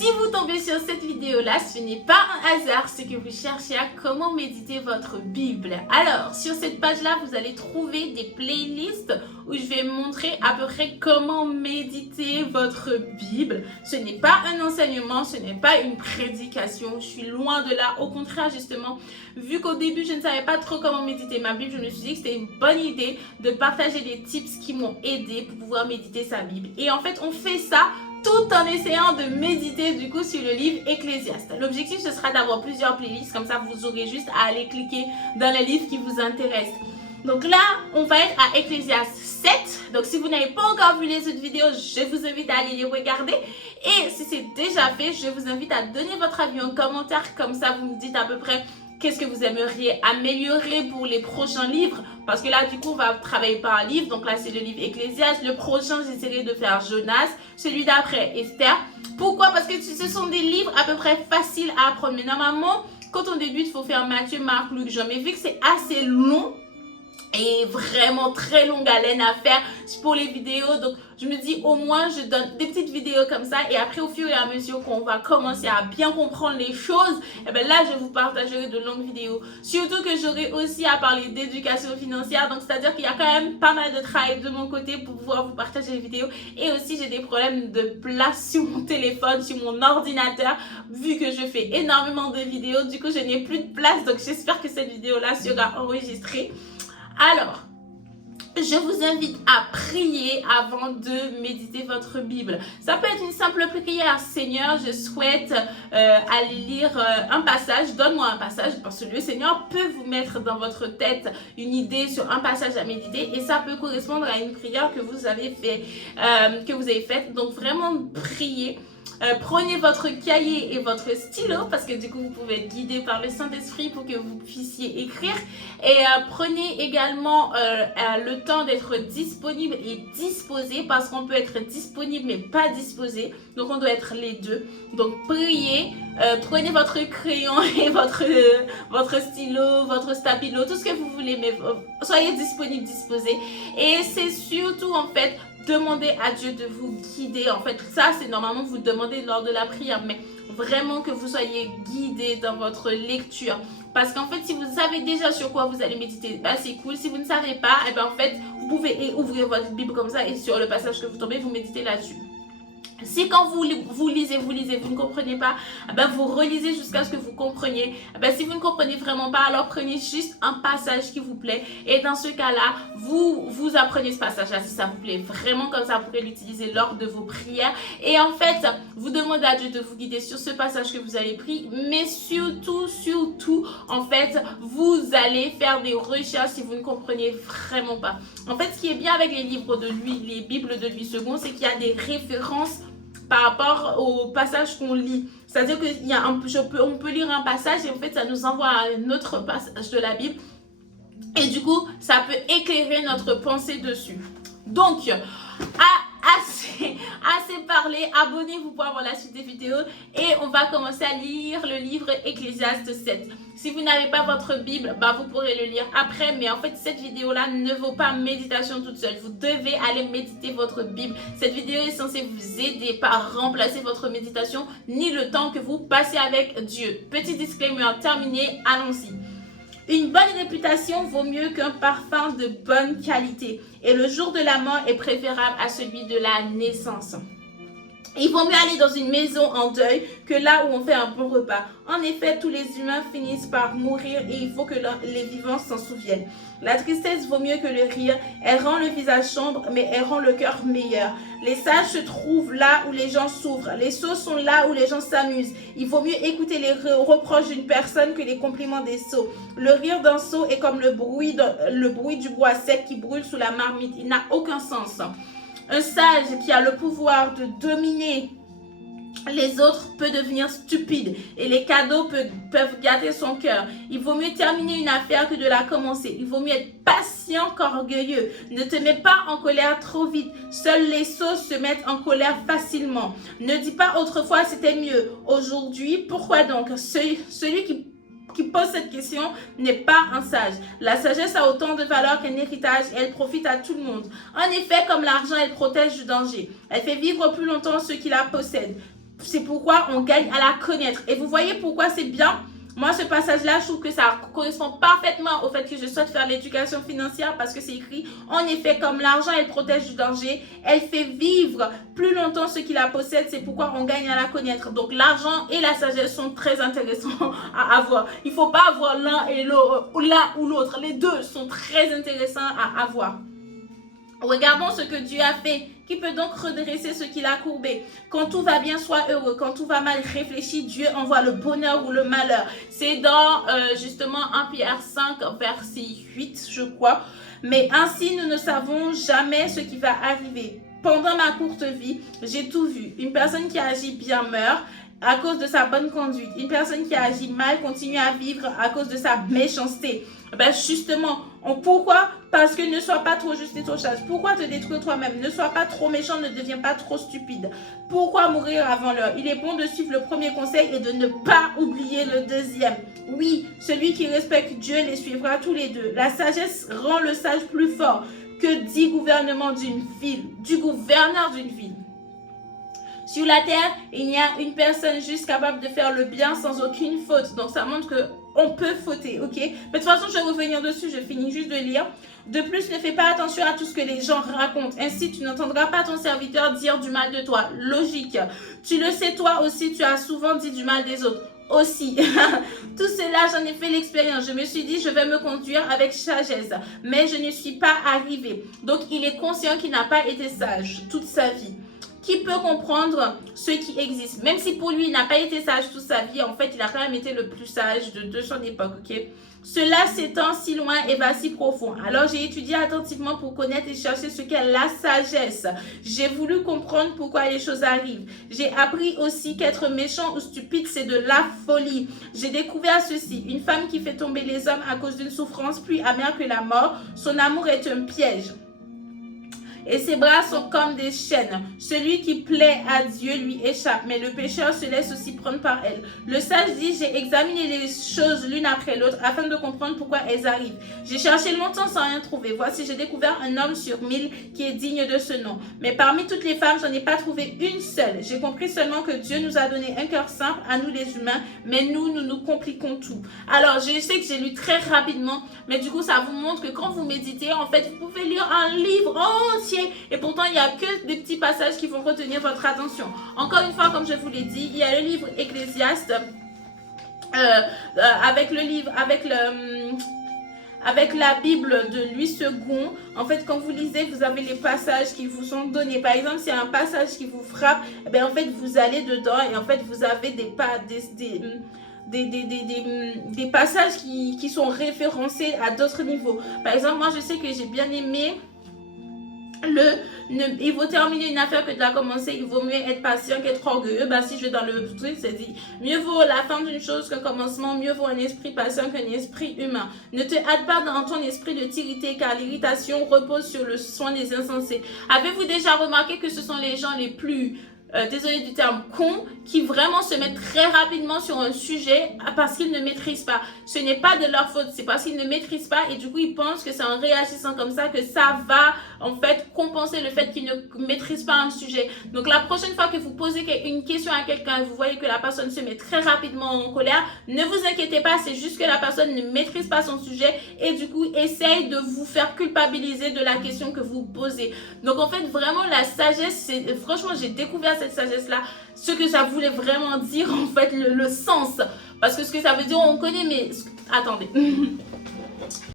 Si vous tombez sur cette vidéo-là, ce n'est pas un hasard, c'est que vous cherchez à comment méditer votre Bible. Alors, sur cette page-là, vous allez trouver des playlists où je vais montrer à peu près comment méditer votre Bible. Ce n'est pas un enseignement, ce n'est pas une prédication, je suis loin de là. Au contraire, justement, vu qu'au début, je ne savais pas trop comment méditer ma Bible, je me suis dit que c'était une bonne idée de partager des tips qui m'ont aidé pour pouvoir méditer sa Bible. Et en fait, on fait ça tout en essayant de méditer du coup sur le livre Ecclésiaste. L'objectif, ce sera d'avoir plusieurs playlists, comme ça vous aurez juste à aller cliquer dans les livres qui vous intéressent. Donc là, on va être à Ecclésiaste 7. Donc si vous n'avez pas encore vu les autres vidéos, je vous invite à aller les regarder. Et si c'est déjà fait, je vous invite à donner votre avis en commentaire, comme ça vous me dites à peu près qu'est-ce que vous aimeriez améliorer pour les prochains livres? Parce que là, du coup, on va travailler par livre. Donc là, c'est le livre Ecclésiaste. Le prochain, j'essaierai de faire Jonas. Celui d'après, Esther. Pourquoi? Parce que ce sont des livres à peu près faciles à apprendre. Mais normalement, quand on débute, il faut faire Matthieu, Marc, Luc, Jean. Mais vu que c'est assez long et vraiment très longue haleine à faire pour les vidéos, donc je me dis au moins je donne des petites vidéos comme ça, et après au fur et à mesure qu'on va commencer à bien comprendre les choses, et bien là je vous partagerai de longues vidéos, surtout que j'aurai aussi à parler d'éducation financière. Donc c'est à dire qu'il y a quand même pas mal de travail de mon côté pour pouvoir vous partager les vidéos. Et aussi j'ai des problèmes de place sur mon téléphone, sur mon ordinateur, vu que je fais énormément de vidéos, du coup je n'ai plus de place. Donc j'espère que cette vidéo là sera enregistrée. Alors, je vous invite à prier avant de méditer votre Bible. Ça peut être une simple prière. Seigneur, je souhaite aller lire un passage. Donne-moi un passage, parce que le Seigneur peut vous mettre dans votre tête une idée sur un passage à méditer, et ça peut correspondre à une prière que vous avez faite. Donc vraiment priez. Prenez votre cahier et votre stylo, parce que du coup vous pouvez être guidé par le Saint-Esprit pour que vous puissiez écrire. Et prenez également le temps d'être disponible et disposé, parce qu'on peut être disponible mais pas disposé. Donc on doit être les deux. Donc priez, prenez votre crayon et votre stylo, votre stabilo, tout ce que vous voulez, mais soyez disponible, disposé. Et c'est surtout en fait demandez à Dieu de vous guider. En fait, ça, c'est normalement vous demandez lors de la prière, mais vraiment que vous soyez guidé dans votre lecture. Parce qu'en fait, si vous savez déjà sur quoi vous allez méditer, bah, c'est cool. Si vous ne savez pas, et ben en fait, vous pouvez ouvrir votre Bible comme ça, et sur le passage que vous tombez, vous méditez là-dessus. Si quand vous lisez, vous ne comprenez pas, ben vous relisez jusqu'à ce que vous compreniez. Ben si vous ne comprenez vraiment pas, alors prenez juste un passage qui vous plaît. Et dans ce cas-là, vous apprenez ce passage-là si ça vous plaît vraiment, comme ça vous pourrez l'utiliser lors de vos prières. Et en fait, vous demandez à Dieu de vous guider sur ce passage que vous avez pris. Mais surtout, en fait, vous allez faire des recherches si vous ne comprenez vraiment pas. En fait, ce qui est bien avec les livres de lui, les Bibles de Louis II, c'est qu'il y a des références par rapport au passage qu'on lit. C'est-à-dire qu'on peut lire un passage et en fait ça nous envoie à un autre passage de la Bible, et du coup ça peut éclairer notre pensée dessus. Donc assez parlé, abonnez-vous pour avoir la suite des vidéos, et on va commencer à lire le livre Ecclésiaste 7. Si vous n'avez pas votre Bible, bah vous pourrez le lire après, mais en fait cette vidéo-là ne vaut pas méditation toute seule. Vous devez aller méditer votre Bible. Cette vidéo est censée vous aider, pas remplacer votre méditation ni le temps que vous passez avec Dieu. Petit disclaimer terminé, allons-y. Une bonne réputation vaut mieux qu'un parfum de bonne qualité, et le jour de la mort est préférable à celui de la naissance. Il vaut mieux aller dans une maison en deuil que là où on fait un bon repas. En effet, tous les humains finissent par mourir, et il faut que les vivants s'en souviennent. La tristesse vaut mieux que le rire. Elle rend le visage sombre, mais elle rend le cœur meilleur. Les sages se trouvent là où les gens souffrent. Les sots sont là où les gens s'amusent. Il vaut mieux écouter les reproches d'une personne que les compliments des sots. Le rire d'un sot est comme le bruit du bois sec qui brûle sous la marmite. Il n'a aucun sens. Un sage qui a le pouvoir de dominer les autres peut devenir stupide, et les cadeaux peuvent gâter son cœur. Il vaut mieux terminer une affaire que de la commencer. Il vaut mieux être patient qu'orgueilleux. Ne te mets pas en colère trop vite. Seuls les sots se mettent en colère facilement. Ne dis pas autrefois c'était mieux. Aujourd'hui, pourquoi donc? Celui qui pose cette question n'est pas un sage. La sagesse a autant de valeur qu'un héritage, et elle profite à tout le monde. En effet, comme l'argent, elle protège du danger. Elle fait vivre plus longtemps ceux qui la possèdent. c'est pourquoi on gagne à la connaître. Et vous voyez pourquoi c'est bien. Moi, ce passage-là, je trouve que ça correspond parfaitement au fait que je souhaite faire l'éducation financière parce que c'est écrit, en effet, comme l'argent, elle protège du danger, elle fait vivre plus longtemps ceux qui la possèdent, c'est pourquoi on gagne à la connaître. Donc, l'argent et la sagesse sont très intéressants à avoir. Il ne faut pas avoir l'un ou l'autre. Les deux sont très intéressants à avoir. Regardons ce que Dieu a fait. Qui peut donc redresser ce qu'il a courbé? Quand tout va bien, sois heureux. Quand tout va mal, réfléchis. Dieu envoie le bonheur ou le malheur. C'est dans justement 1 Pierre 5, verset 8, je crois. Mais ainsi, nous ne savons jamais ce qui va arriver. Pendant ma courte vie, j'ai tout vu. Une personne qui agit bien meurt à cause de sa bonne conduite. Une personne qui agit mal continue à vivre à cause de sa méchanceté. Ben justement, pourquoi? Parce que ne sois pas trop juste et trop chaste. Pourquoi te détruire toi-même? Ne sois pas trop méchant, ne deviens pas trop stupide. Pourquoi mourir avant l'heure? Il est bon de suivre le premier conseil et de ne pas oublier le deuxième. Oui, celui qui respecte Dieu les suivra tous les deux. La sagesse rend le sage plus fort que 10 gouvernements d'une ville, du gouverneur d'une ville. Sur la terre, il y a une personne juste capable de faire le bien sans aucune faute. Donc, ça montre qu'on peut fauter, ok? Mais de toute façon, je vais revenir dessus, je finis juste de lire. De plus, ne fais pas attention à tout ce que les gens racontent. Ainsi, tu n'entendras pas ton serviteur dire du mal de toi. Logique. Tu le sais, toi aussi, tu as souvent dit du mal des autres. Aussi. Tout cela, j'en ai fait l'expérience. Je me suis dit, je vais me conduire avec sagesse. Mais je ne suis pas arrivée. Donc, il est conscient qu'il n'a pas été sage toute sa vie. Qui peut comprendre ce qui existe? Même si pour lui, il n'a pas été sage toute sa vie, en fait, il a quand même été le plus sage de son époque, ok? Cela s'étend si loin et va si profond. Alors, j'ai étudié attentivement pour connaître et chercher ce qu'est la sagesse. J'ai voulu comprendre pourquoi les choses arrivent. J'ai appris aussi qu'être méchant ou stupide, c'est de la folie. J'ai découvert ceci. Une femme qui fait tomber les hommes à cause d'une souffrance plus amère que la mort, son amour est un piège. Et ses bras sont comme des chaînes. Celui qui plaît à Dieu lui échappe, mais le pécheur se laisse aussi prendre par elle. Le sage dit, j'ai examiné les choses l'une après l'autre afin de comprendre pourquoi elles arrivent. J'ai cherché longtemps sans rien trouver. Voici, j'ai découvert un homme sur 1000 qui est digne de ce nom. Mais parmi toutes les femmes, j'en ai pas trouvé une seule. J'ai compris seulement que Dieu nous a donné un cœur simple à nous les humains, mais nous nous compliquons tout. Alors, je sais que j'ai lu très rapidement, mais du coup, ça vous montre que quand vous méditez, en fait, vous pouvez lire un livre entier. Et pourtant, il n'y a que des petits passages qui vont retenir votre attention. Encore une fois, comme je vous l'ai dit, il y a le livre Ecclésiaste avec la Bible de Louis II. En fait, quand vous lisez, vous avez les passages qui vous sont donnés. Par exemple, s'il y a un passage qui vous frappe, eh bien, en fait, vous allez dedans et en fait, vous avez des passages qui sont référencés à d'autres niveaux. Par exemple, moi, je sais que j'ai bien aimé il vaut terminer une affaire que de la commencer. Il vaut mieux être patient qu'être orgueilleux. Bah, si je vais dans le truc, c'est dit, mieux vaut la fin d'une chose qu'un commencement, mieux vaut un esprit patient qu'un esprit humain. Ne te hâte pas dans ton esprit de t'irriter, car l'irritation repose sur le soin des insensés. Avez-vous déjà remarqué que ce sont les gens les plus désolé du terme con, qui vraiment se mettent très rapidement sur un sujet parce qu'ils ne maîtrisent pas. Ce n'est pas de leur faute, c'est parce qu'ils ne maîtrisent pas et du coup ils pensent que c'est en réagissant comme ça que ça va en fait compenser le fait qu'ils ne maîtrisent pas un sujet. Donc la prochaine fois que vous posez une question à quelqu'un et vous voyez que la personne se met très rapidement en colère, ne vous inquiétez pas, c'est juste que la personne ne maîtrise pas son sujet et du coup essaye de vous faire culpabiliser de la question que vous posez. Donc en fait vraiment la sagesse, franchement j'ai découvert cette sagesse-là, ce que ça voulait vraiment dire, en fait, le sens. Parce que ce que ça veut dire, on connaît, mais... Attendez.